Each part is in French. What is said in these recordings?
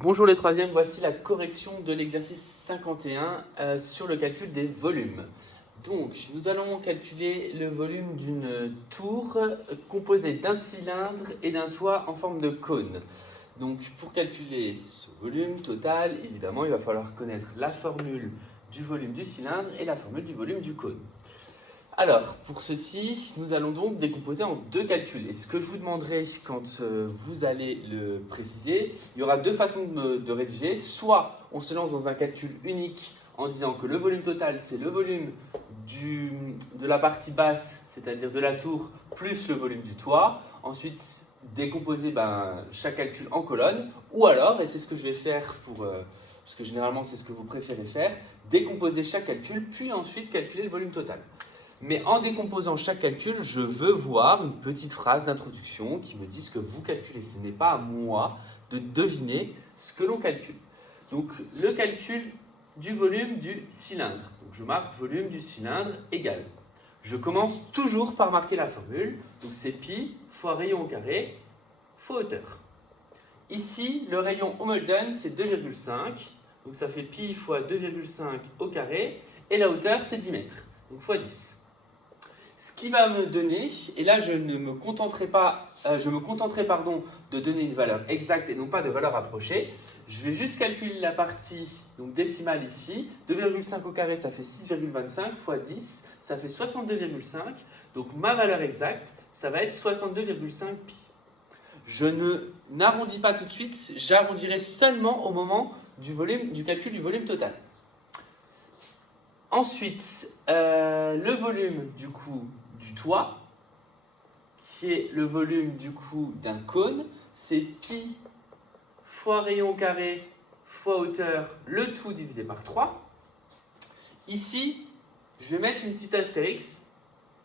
Bonjour les troisièmes, voici la correction de l'exercice 51 sur le calcul des volumes. Donc, nous allons calculer le volume d'une tour composée d'un cylindre et d'un toit en forme de cône. Donc, pour calculer ce volume total, évidemment, il va falloir connaître la formule du volume du cylindre et la formule du volume du cône. Alors, pour ceci, nous allons donc décomposer en deux calculs. Et ce que je vous demanderai quand vous allez le préciser, il y aura deux façons de rédiger. Soit on se lance dans un calcul unique en disant que le volume total, c'est le volume de la partie basse, c'est-à-dire de la tour, plus le volume du toit. Ensuite, décomposer chaque calcul en colonnes. Ou alors, et c'est ce que je vais faire parce que généralement c'est ce que vous préférez faire, décomposer chaque calcul, puis ensuite calculer le volume total. Mais en décomposant chaque calcul, je veux voir une petite phrase d'introduction qui me dit ce que vous calculez. Ce n'est pas à moi de deviner ce que l'on calcule. Donc, le calcul du volume du cylindre. Donc, je marque volume du cylindre égal. Je commence toujours par marquer la formule. Donc, c'est pi fois rayon au carré fois hauteur. Ici, le rayon, on me le donne, c'est 2,5. Donc, ça fait pi fois 2,5 au carré. Et la hauteur, c'est 10 mètres. Donc, fois 10. Ce qui va me donner, et là je me contenterai de donner une valeur exacte et non pas de valeur approchée. Je vais juste calculer la partie donc décimale ici. 2,5 au carré, ça fait 6,25 fois 10, ça fait 62,5. Donc ma valeur exacte, ça va être 62,5 pi. Je n'arrondis pas tout de suite, j'arrondirai seulement au moment du calcul du volume total. Ensuite, le volume du coup du toit, qui est le volume du coup d'un cône, c'est pi fois rayon au carré fois hauteur, le tout divisé par 3. Ici, je vais mettre une petite astérix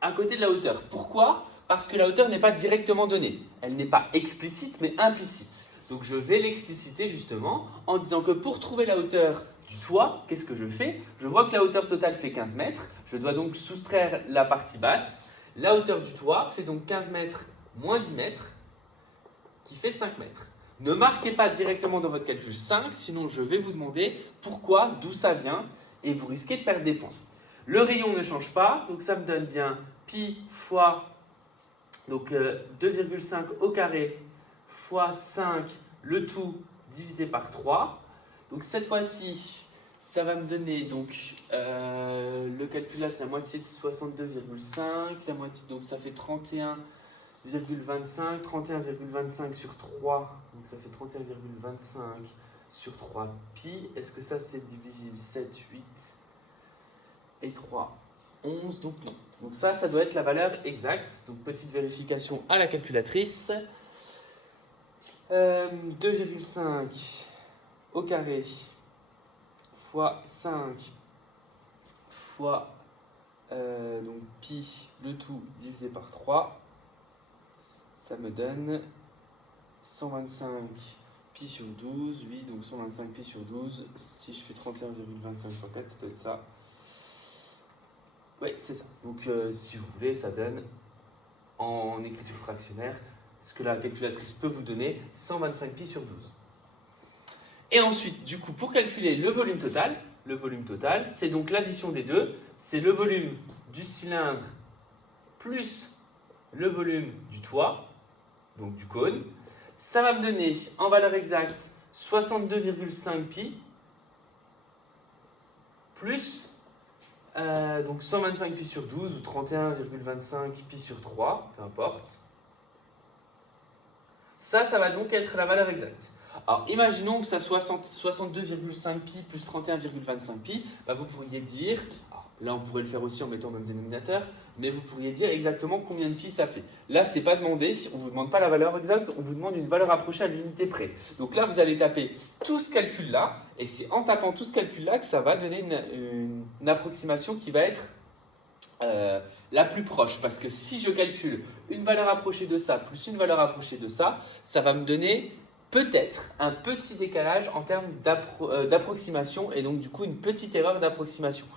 à côté de la hauteur. Pourquoi ? Parce que la hauteur n'est pas directement donnée. Elle n'est pas explicite, mais implicite. Donc je vais l'expliciter justement en disant que pour trouver la hauteur du toit, qu'est-ce que je fais ? Je vois que la hauteur totale fait 15 mètres. Je dois donc soustraire la partie basse. La hauteur du toit fait donc 15 mètres moins 10 mètres, qui fait 5 mètres. Ne marquez pas directement dans votre calcul 5, sinon je vais vous demander pourquoi, d'où ça vient, et vous risquez de perdre des points. Le rayon ne change pas, donc ça me donne bien pi fois 2,5 au carré fois 5, le tout divisé par 3. Donc cette fois-ci, ça va me donner donc le calcul là, c'est la moitié de 62,5, la moitié donc ça fait 31,25, 31,25 sur 3, donc ça fait 31,25 sur 3 pi. Est-ce que ça c'est divisible 7, 8 et 3, 11, donc non. Donc ça doit être la valeur exacte. Donc petite vérification à la calculatrice. 2,5 au carré fois 5 fois donc pi, le tout divisé par 3, ça me donne 125 pi sur 12, oui, donc 125 pi sur 12, si je fais 31,25 fois 4, ça doit être ça. Oui, c'est ça. Donc si vous voulez, ça donne en écriture fractionnaire ce que la calculatrice peut vous donner, 125 pi sur 12. Et ensuite, du coup, pour calculer le volume total, c'est donc l'addition des deux, c'est le volume du cylindre plus le volume du toit, donc du cône. Ça va me donner en valeur exacte 62,5 pi plus donc 125 pi sur 12 ou 31,25 pi sur 3, peu importe. Ça va donc être la valeur exacte. Alors, imaginons que ça soit 62,5 pi plus 31,25 pi. Vous pourriez dire, là on pourrait le faire aussi en mettant le même dénominateur, mais vous pourriez dire exactement combien de pi ça fait. Là, ce n'est pas demandé, on ne vous demande pas la valeur exacte, on vous demande une valeur approchée à l'unité près. Donc là, vous allez taper tout ce calcul-là, et c'est en tapant tout ce calcul-là que ça va donner une approximation qui va être la plus proche, parce que si je calcule une valeur approchée de ça plus une valeur approchée de ça, ça va me donner peut-être un petit décalage en termes d'approximation et donc du coup une petite erreur d'approximation.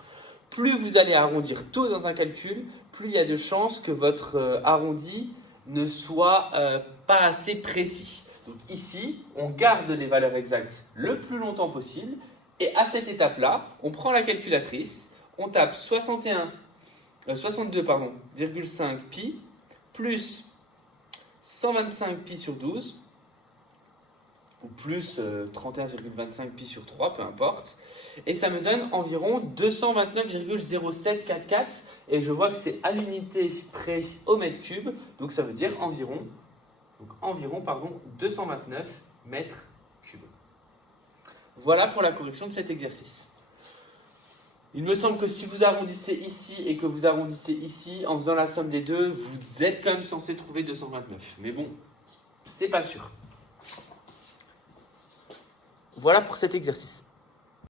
Plus vous allez arrondir tôt dans un calcul, plus il y a de chances que votre arrondi ne soit pas assez précis. Donc ici, on garde les valeurs exactes le plus longtemps possible. Et à cette étape-là, on prend la calculatrice, on tape 62,5 pi plus 125 pi sur 12, ou plus 31,25 pi sur 3, peu importe. Et ça me donne environ 229,0744. Et je vois que c'est à l'unité près au mètre cube, donc ça veut dire environ 229 mètres cubes. Voilà pour la correction de cet exercice. Il me semble que si vous arrondissez ici et que vous arrondissez ici, en faisant la somme des deux, vous êtes quand même censé trouver 229. Mais bon, c'est pas sûr. Voilà pour cet exercice.